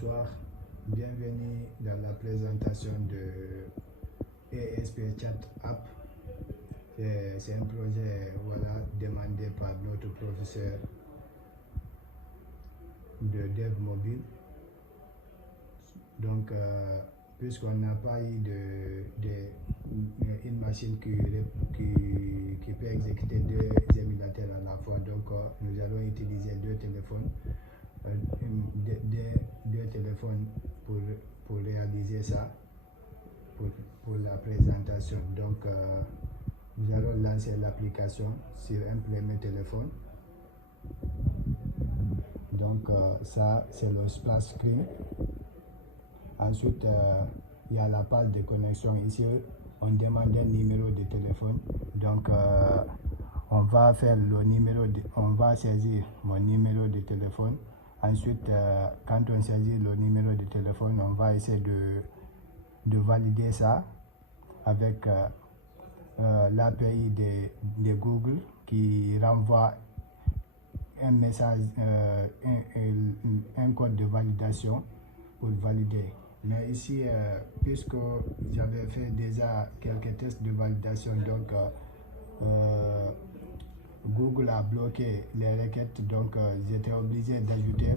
Bonsoir, bienvenue dans la présentation de ESP Chat App. C'est un projet demandé par notre professeur de dev mobile. Donc, puisqu'on n'a pas eu une machine qui peut exécuter deux émulateurs à la fois, donc nous allons utiliser deux téléphones. Deux téléphones pour réaliser ça, pour la présentation. Donc, nous allons lancer l'application sur un premier téléphone. Donc, ça, c'est le splash screen. Ensuite, il y a la page de connexion. Ici, on demande un numéro de téléphone. Donc, on va faire le numéro, on va saisir mon numéro de téléphone. Ensuite, quand on saisit le numéro de téléphone, on va essayer de valider ça avec l'API de Google qui renvoie un message, un code de validation pour valider. Mais ici, puisque j'avais fait déjà quelques tests de validation, donc Google a bloqué les requêtes, donc j'étais obligé d'ajouter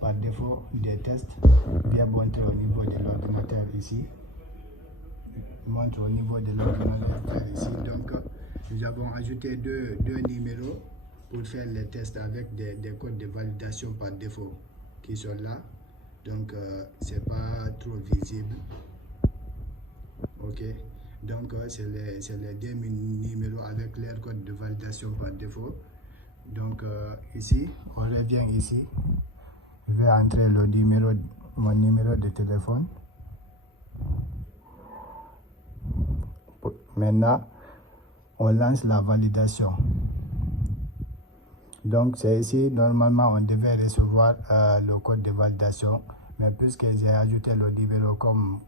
par défaut des tests. Bien montré au niveau de l'ordinateur ici. Montre au niveau de l'ordinateur ici. Donc nous avons ajouté deux numéros pour faire les tests avec des codes de validation par défaut qui sont là. Donc c'est pas trop visible. Ok. Donc, c'est les deux numéros avec leur code de validation par défaut. Donc, ici, on revient ici. Je vais entrer mon numéro de téléphone. Maintenant, on lance la validation. Donc, c'est ici, normalement, on devait recevoir le code de validation. Mais puisque j'ai ajouté le numéro comme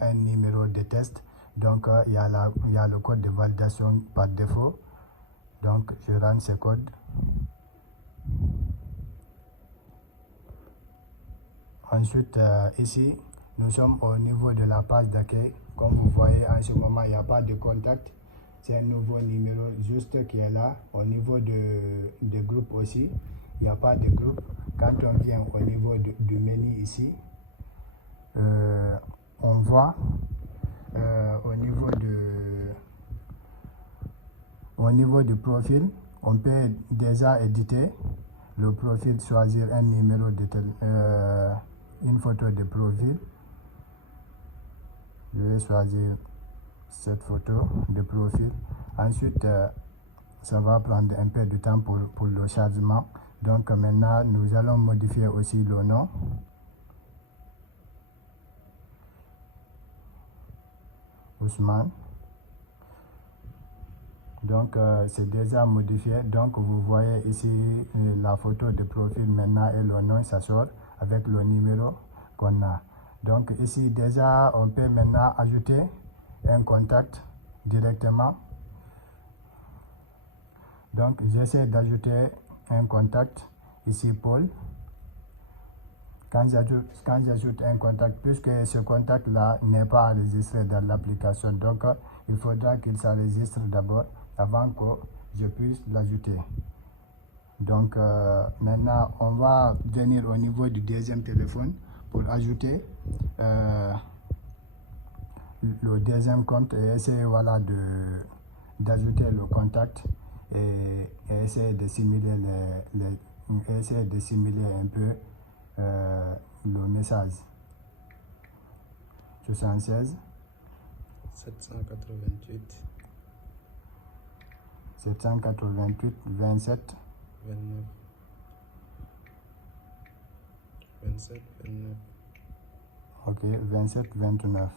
un numéro de test, donc il y a le code de validation par défaut. Donc je rentre ce code. Ensuite ici nous sommes au niveau de la page d'accueil. Comme vous voyez en ce moment il n'y a pas de contact. C'est un nouveau numéro juste qui est là. Au niveau de groupe aussi, il n'y a pas de groupe. Quand on vient au niveau du menu ici, on voit au niveau du profil, on peut déjà éditer le profil, choisir un numéro de une photo de profil. Je vais choisir cette photo de profil. Ensuite, ça va prendre un peu de temps pour le chargement. Donc maintenant, nous allons modifier aussi le nom. Ousmane. Donc c'est déjà modifié. Donc vous voyez ici la photo de profil maintenant et le nom, ça sort avec le numéro qu'on a. Donc ici déjà on peut maintenant ajouter un contact directement. Donc j'essaie d'ajouter un contact ici, Paul. Quand j'ajoute un contact, puisque ce contact là n'est pas enregistré dans l'application, donc il faudra qu'il s'enregistre d'abord avant que je puisse l'ajouter. Donc maintenant on va venir au niveau du deuxième téléphone pour ajouter le deuxième compte et essayer d'ajouter le contact et essayer de simuler un peu le message. 76 788 27 29 27 29. Ok, 27 29.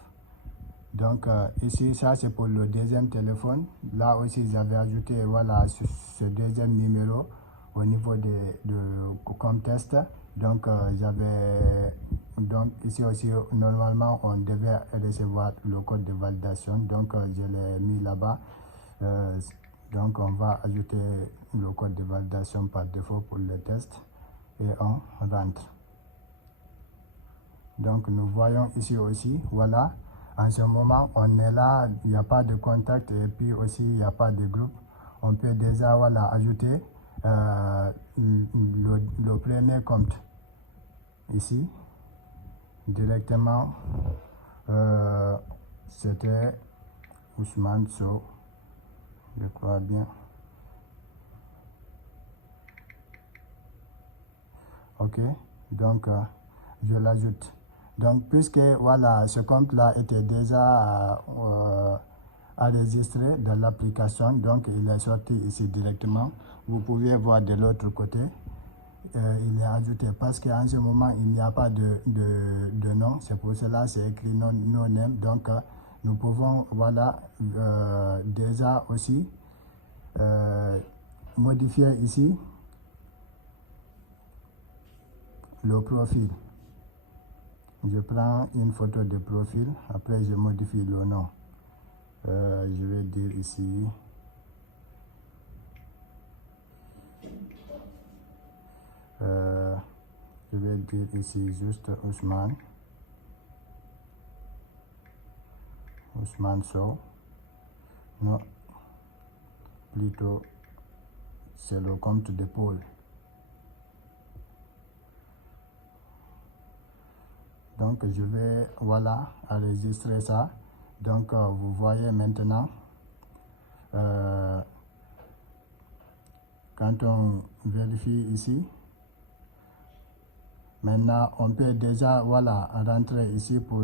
Donc ici, ça c'est pour le deuxième téléphone. Là aussi, j'avais ajouté ce deuxième numéro au niveau de comme test. Donc donc ici aussi, normalement, on devait recevoir le code de validation. Donc je l'ai mis là-bas. Donc on va ajouter le code de validation par défaut pour le test et on rentre. Donc nous voyons ici aussi, voilà, en ce moment on est là, il n'y a pas de contact et puis aussi il n'y a pas de groupe. On peut déjà voilà, ajouter le premier compte ici directement. C'était Ousmane Sow, je crois bien. Ok, donc je l'ajoute. Donc puisque voilà, ce compte là était déjà enregistré dans l'application, donc il est sorti ici directement. Vous pouvez voir de l'autre côté, il est ajouté parce qu'en ce moment il n'y a pas de nom, c'est pour cela c'est écrit no name. Donc nous pouvons voilà déjà aussi modifier ici le profil. Je prends une photo de profil, après je modifie le nom. Je vais dire ici je vais dire ici juste Ousmane Sow. Non, plutôt c'est le compte de Paul. Donc je vais voilà enregistrer ça. Donc vous voyez maintenant quand on vérifie ici, maintenant on peut déjà voilà rentrer ici pour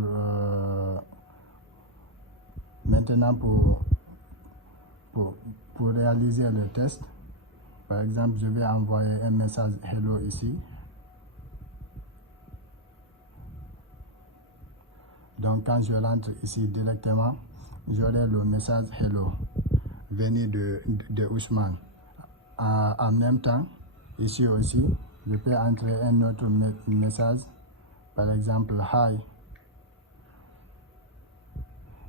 maintenant pour réaliser le test. Par exemple, je vais envoyer un message hello ici. Donc quand je rentre ici directement, j'aurai le message hello venu de Ousmane. En même temps, ici aussi, je peux entrer un autre message, par exemple hi.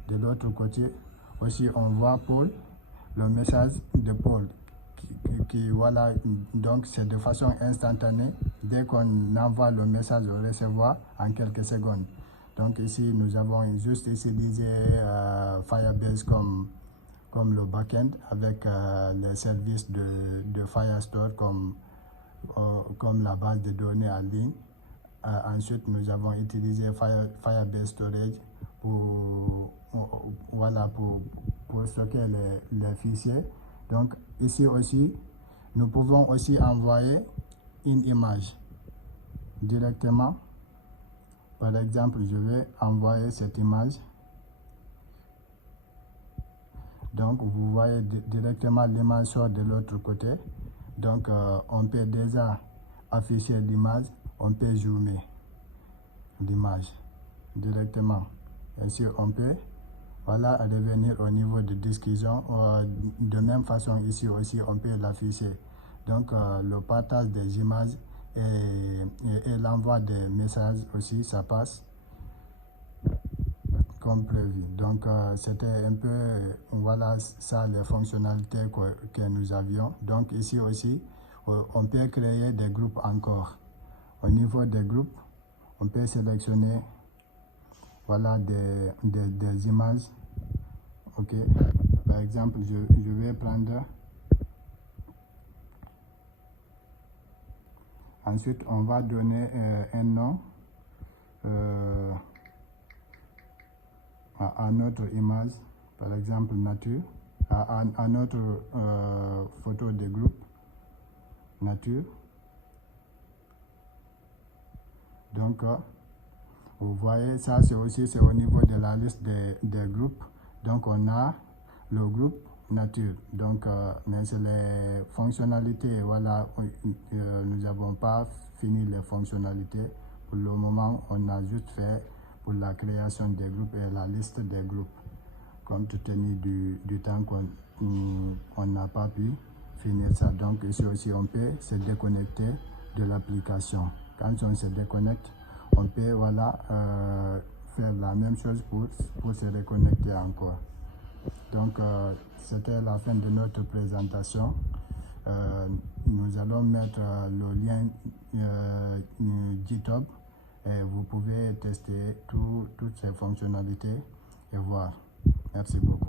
De l'autre côté, aussi on voit Paul, le message de Paul qui voilà, donc c'est de façon instantanée dès qu'on envoie le message au receveur en quelques secondes. Donc ici nous avons juste utilisé Firebase comme le backend avec les services de Firestore comme la base de données en ligne. Ensuite nous avons utilisé Firebase Storage voilà, pour stocker les fichiers. Donc ici aussi, nous pouvons aussi envoyer une image directement. Par exemple, je vais envoyer cette image. Donc vous voyez directement l'image sort de l'autre côté. Donc on peut déjà afficher l'image, on peut zoomer l'image directement. Ainsi on peut voilà revenir au niveau de discussion. De même façon ici aussi on peut l'afficher. Donc le partage des images et l'envoi des messages aussi, ça passe comme prévu. Donc c'était un peu voilà ça les fonctionnalités que nous avions. Donc ici aussi on peut créer des groupes encore. Au niveau des groupes, on peut sélectionner voilà des images. Ok, par exemple je vais prendre, ensuite on va donner un nom à notre image, par exemple nature, à notre photo de groupe nature. Donc vous voyez ça, c'est au niveau de la liste des groupes. Donc on a le groupe nature. Donc mais c'est les fonctionnalités, voilà, nous n'avons pas fini les fonctionnalités pour le moment. On a juste fait pour la création des groupes et la liste des groupes, compte tenu du temps qu'on n'a pas pu finir ça. Donc ici aussi on peut se déconnecter de l'application. Quand on se déconnecte, on peut voilà faire la même chose pour se reconnecter encore. Donc c'était la fin de notre présentation. Nous allons mettre le lien GitHub Et vous pouvez tester toutes ces fonctionnalités et voir. Merci beaucoup.